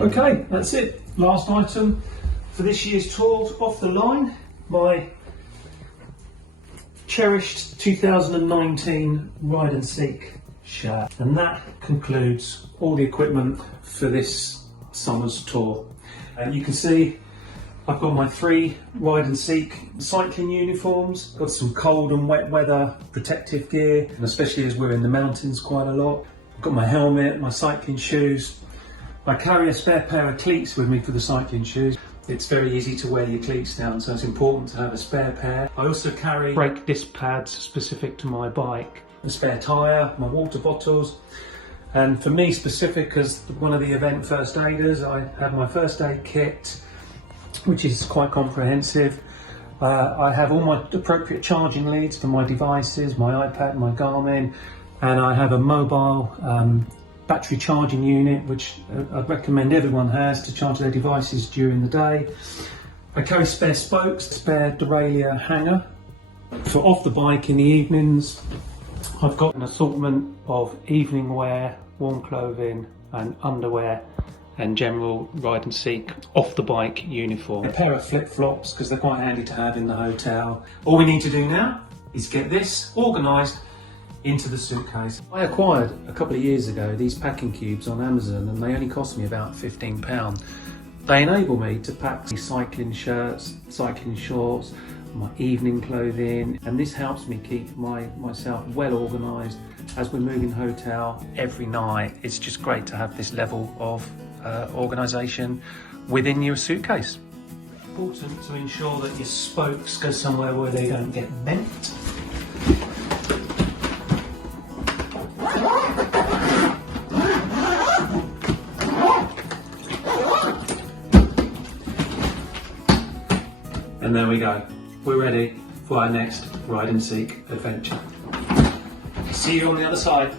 Okay, that's it. Last item for this year's tour off the line. My cherished 2019 Ride and Seek shirt. And that concludes all the equipment for this summer's tour. You can see I've got my 3 Ride and Seek cycling uniforms, got some cold and wet weather protective gear, and especially as we're in the mountains quite a lot. I've got my helmet, my cycling shoes. I carry a spare pair of cleats with me for the cycling shoes. It's very easy to wear your cleats down, so it's important to have a spare pair. I also carry brake disc pads specific to my bike, a spare tyre, my water bottles, and for me specific as one of the event first aiders, I have my first aid kit, which is quite comprehensive. I have all my appropriate charging leads for my devices, my iPad, my Garmin, and I have a mobile battery charging unit, which I'd recommend everyone has to charge their devices during the day. I carry spare spokes, spare derailleur hanger. For off the bike in the evenings, I've got an assortment of evening wear, warm clothing and underwear and general Ride and Seek off the bike uniform. A pair of flip-flops because they're quite handy to have in the hotel. All we need to do now is get this organised into the suitcase. I acquired a couple of years ago these packing cubes on Amazon and they only cost me about £15. They enable me to pack cycling shirts, cycling shorts, my evening clothing, and this helps me keep myself well organised as we're moving hotel every night. It's just great to have this level of organisation within your suitcase. Important to ensure that your spokes go somewhere where they don't get bent. And there we go. We're ready for our next Ride and Seek adventure. See you on the other side.